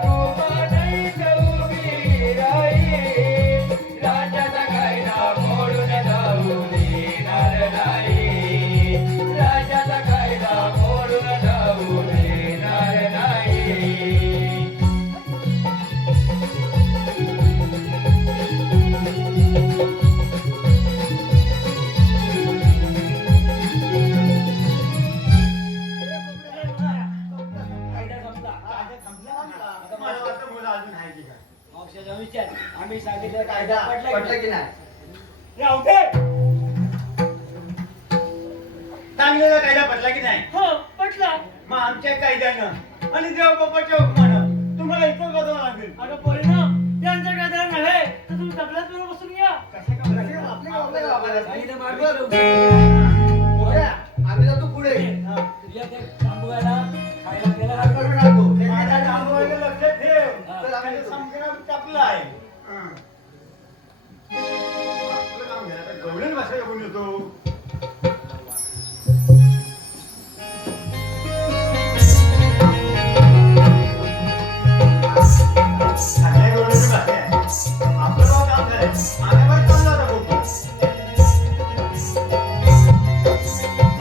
घुमानईत उभी राहील राज्याचा कायदा मोडून जाऊ देणार नाही राज्याचा कायदा मोडून जाऊ देणार नाही कायदा संपला. आता मला वाटतं मुलं अजून आहे की काय मावशीला जाऊन विचार. आम्ही सांगितलं कायदा कायदा पटला पटला की की नाही राहू दे चांगलेला कायदा पटला की नाही हो पटला मग आमच्या कायद्यानं आणि देवबापाच्या हुकमानं तुम्हाला इथं बघावं लागेल अगं परिणाम त्यांच्या कायदा नव्हे तबल्यात बरोबर बसून घ्या. सांगितलं मारलं. आम्ही जातो पुढे तुझ्या त्या थांबवायला खायला प्यायला करून राहतो गवळण भाषा घेऊन येतो सगळ्या गवळणीची भाषा आहे. आपलं गाव काम झालंय आम्ही चाललो आता बघू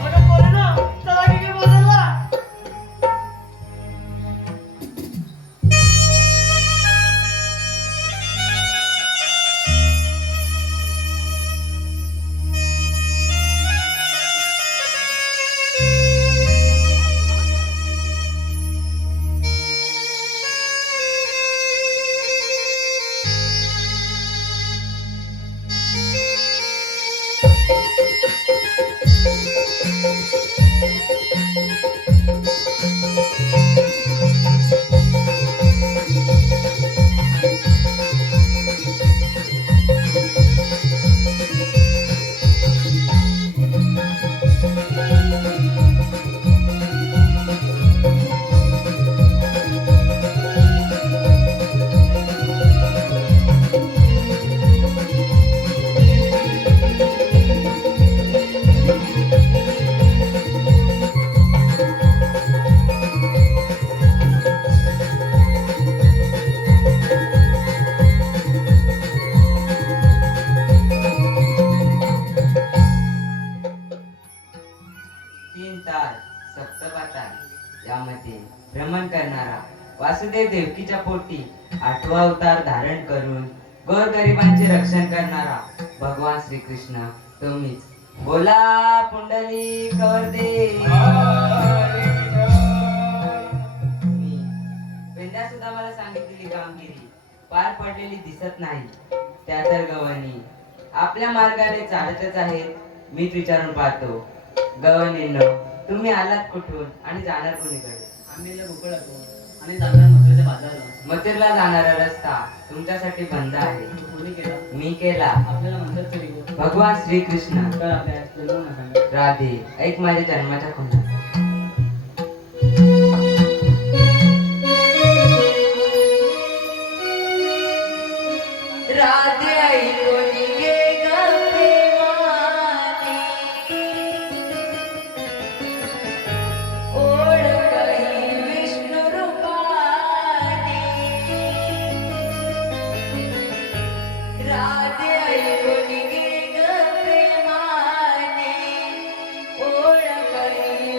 अगं पोरांनो, चला की गे बाजारला. तीन तार सप्तपाताल यामध्ये भ्रमण करणारा वासुदेव देवकीच्या पोटी 8वा अवतार धारण करून गोरगरिबांचे रक्षण करणारा भगवान श्रीकृष्ण तुम्हीच. बोला पुंडली कवरदे. मी पेंड्या सुद्धा मला सांगितलेली कामगिरी पार पडलेली दिसत नाही. त्या तर गवणी आपल्या मार्गाने चालतच आहेत. मीच विचारून पाहतो, गवणींनो तुम्ही आलात कुठून आणि जाणार कोणीकडे? आम्ही गोकुळातून आणि जाणार मथुरेच्या बाजारला. मथुरला जाणारा रस्ता तुमच्यासाठी बंद आहे. कोणी केला? मी केला. आपल्याला म्हणतात तरी गो. भगवान श्रीकृष्ण. तर आपल्या जन्म सांगा. राधे ऐक माझ्या जन्माच्या खुणा. राधे ऐकोनी गे ग प्रेमाने, ओळखली विष्णू रूपाने. राधे ऐकोनी गे ग प्रेमाने, ओळखली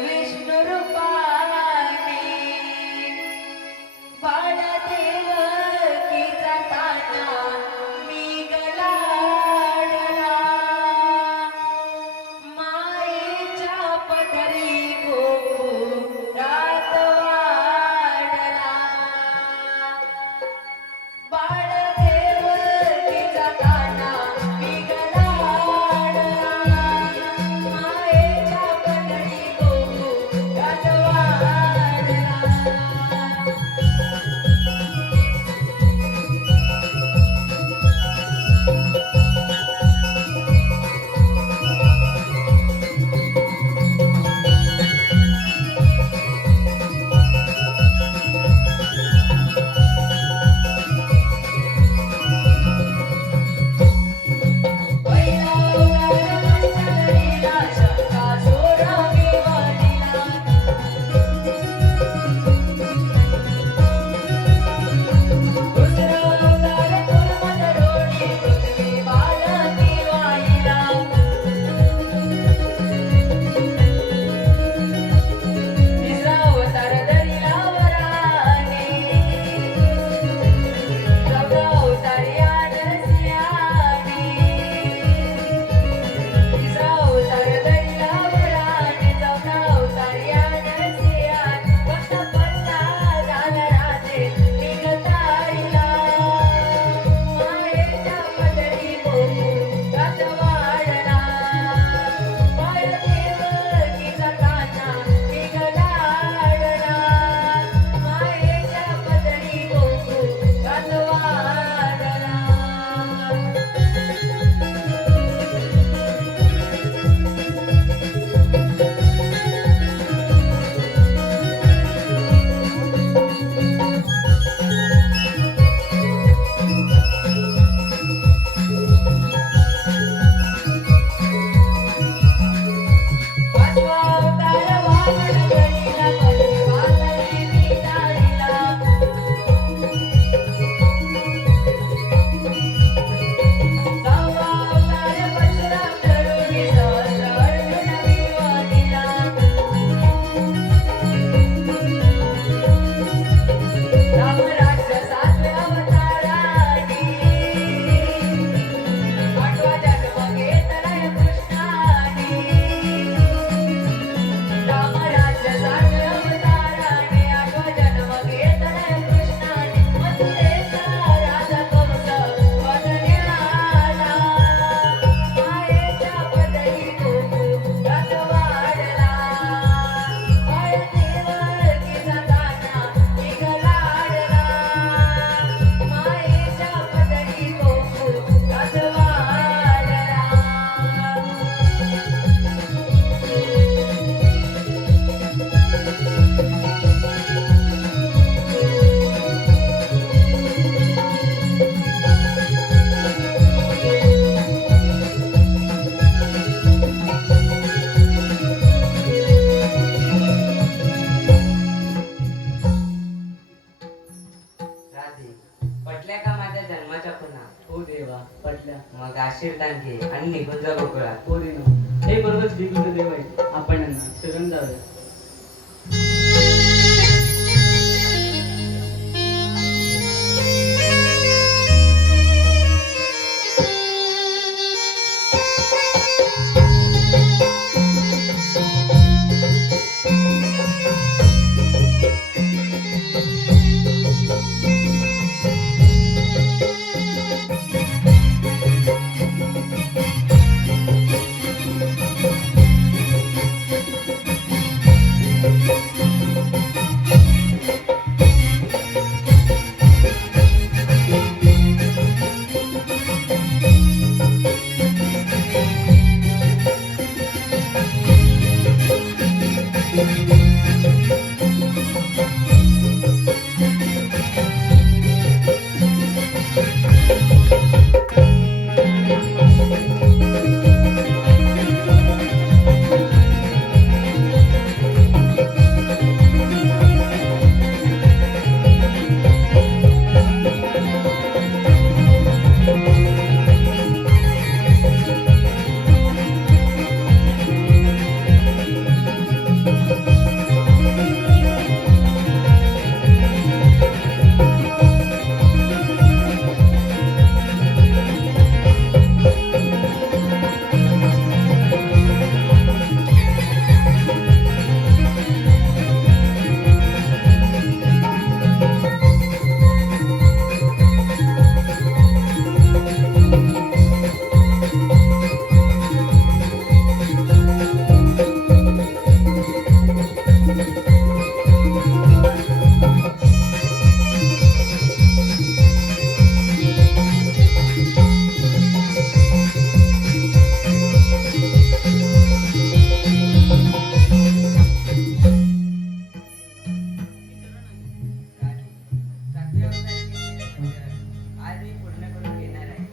दान घे आणि निघून जा गोकुळात. पोरीनो हे बरोबर श्रीकृष्ण देव आहे. आपण यांना शरण जाऊया. आज मी पूर्ण करून घेणार आहे.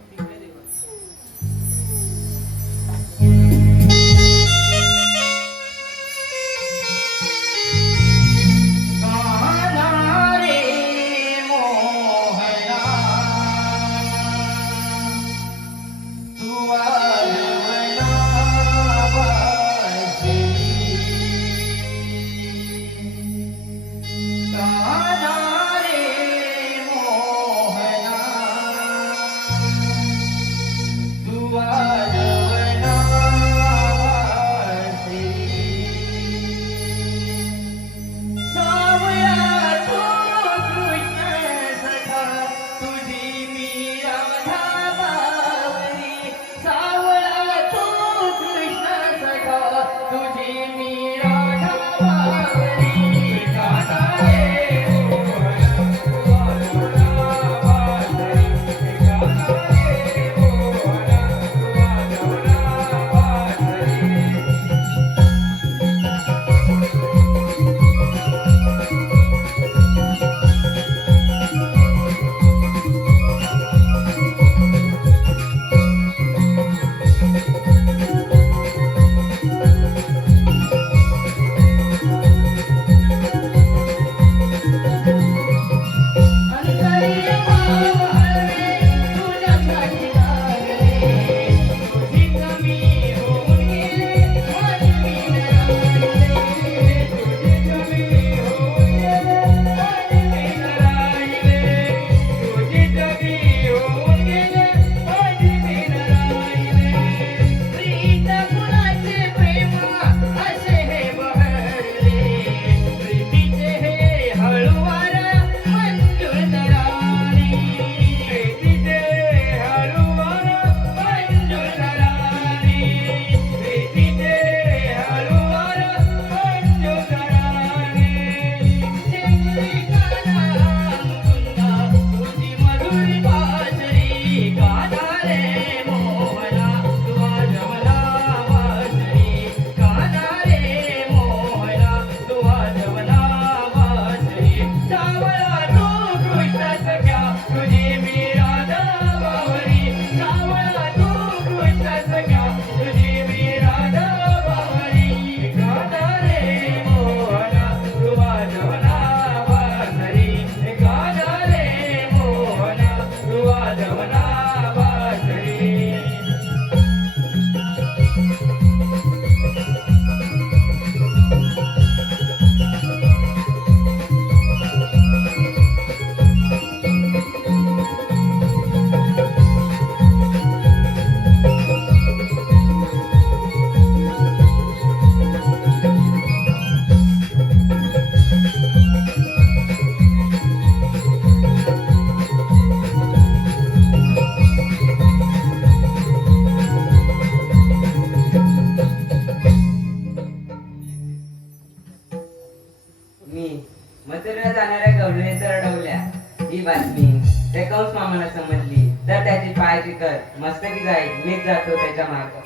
मीच जातो त्याच्या मार्ग.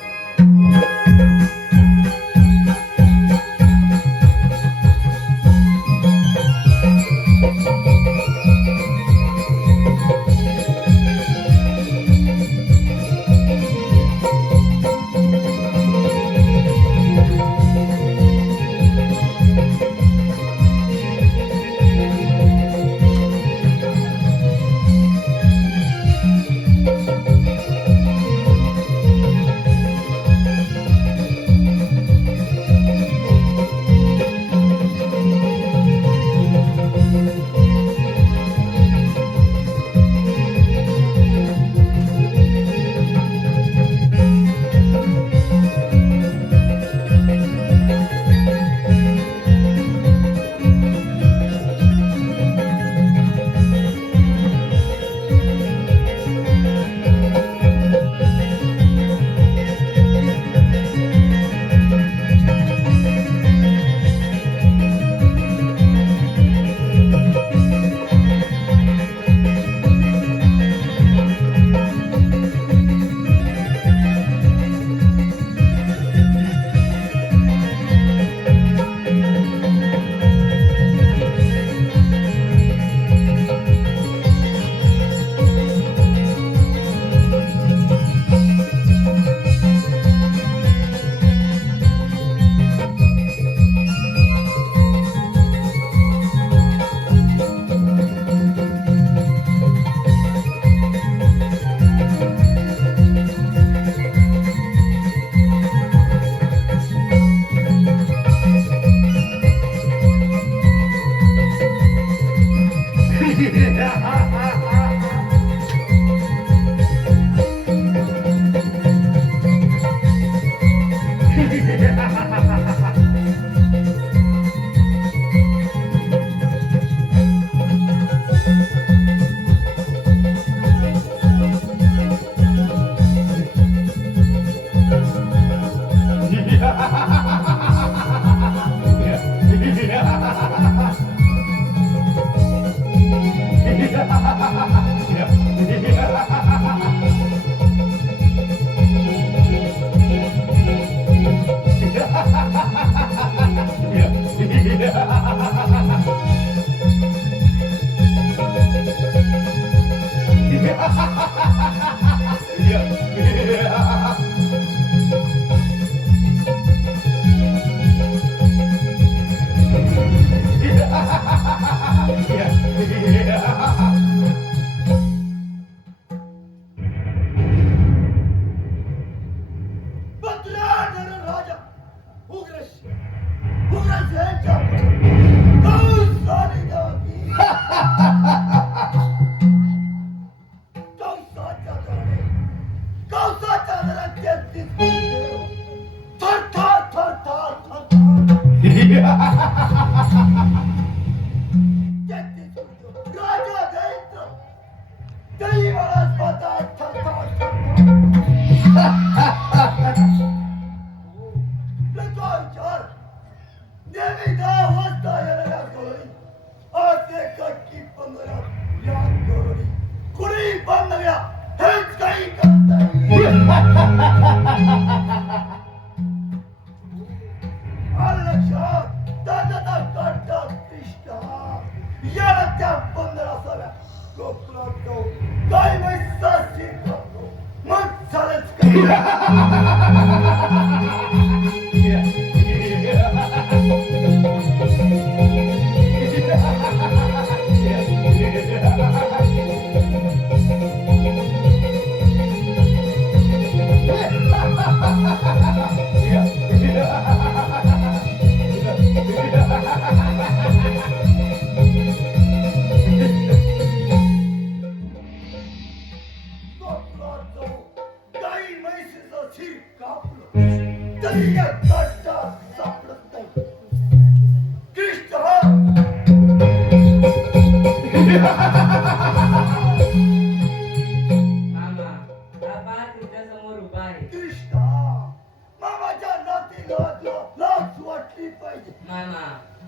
मामा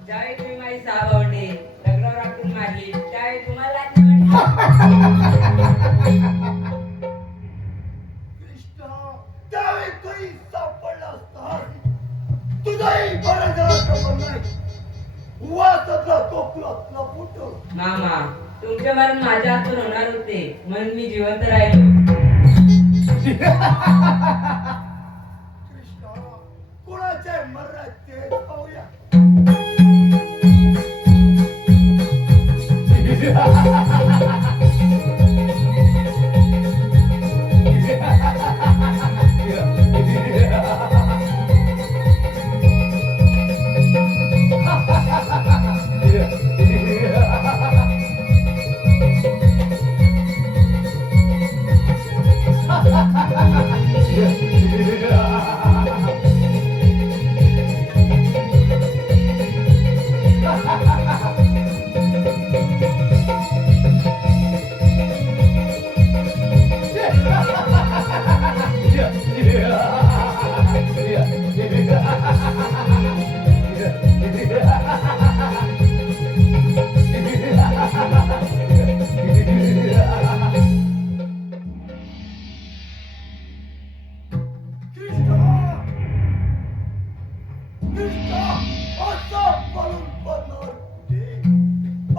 ज्यावेळी तुम्ही माझी सावडली दगडावर राखून मारली त्यावेळी तुम्हाला लाज नाही वाटली? कृष्ण आधी सापडला असता तुझाही बरं झालं खबर नाही वाचतला कोकणातला फुटो मामा तुमचे मरण माझ्या हातून होणार होते म्हणून मी जिवंत राहिलो. कृष्णा कुणाच्या मरणात ते पाहूया.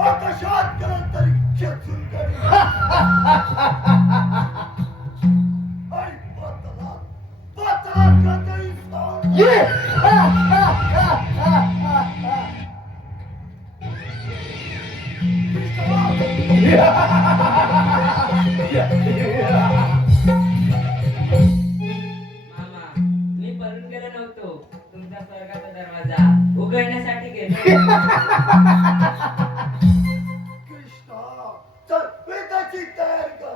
आकाशात गेलं तरी खेचून काढी आणि पातळात गेलं तरी सोड. मामा मी पळून गेलो नव्हतो तुमचा स्वर्गाचा दरवाजा उघडण्यासाठी गेलो. कृष्णा चल वेदाची तयारी कर.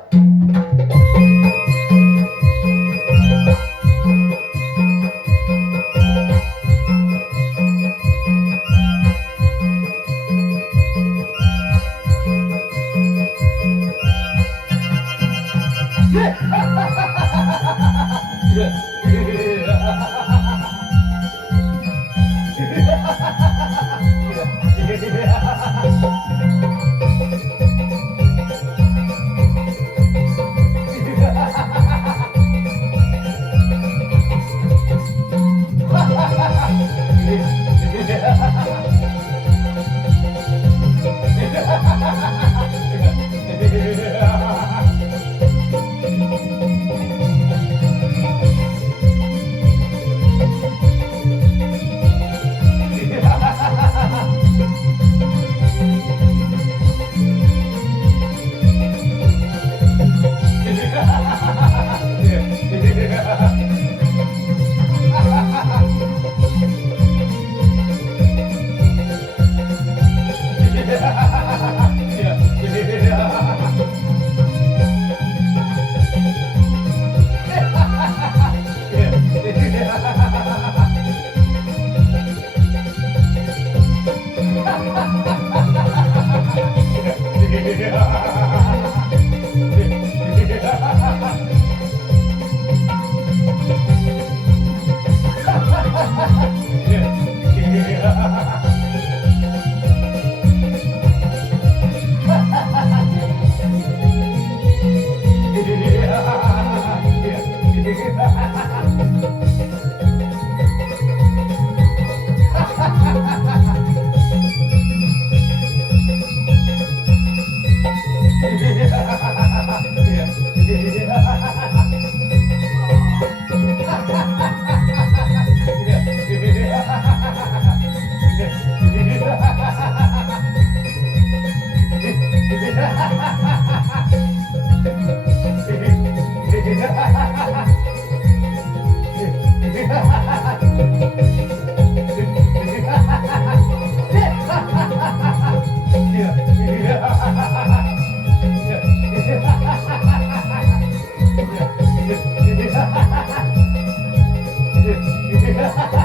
Yeah.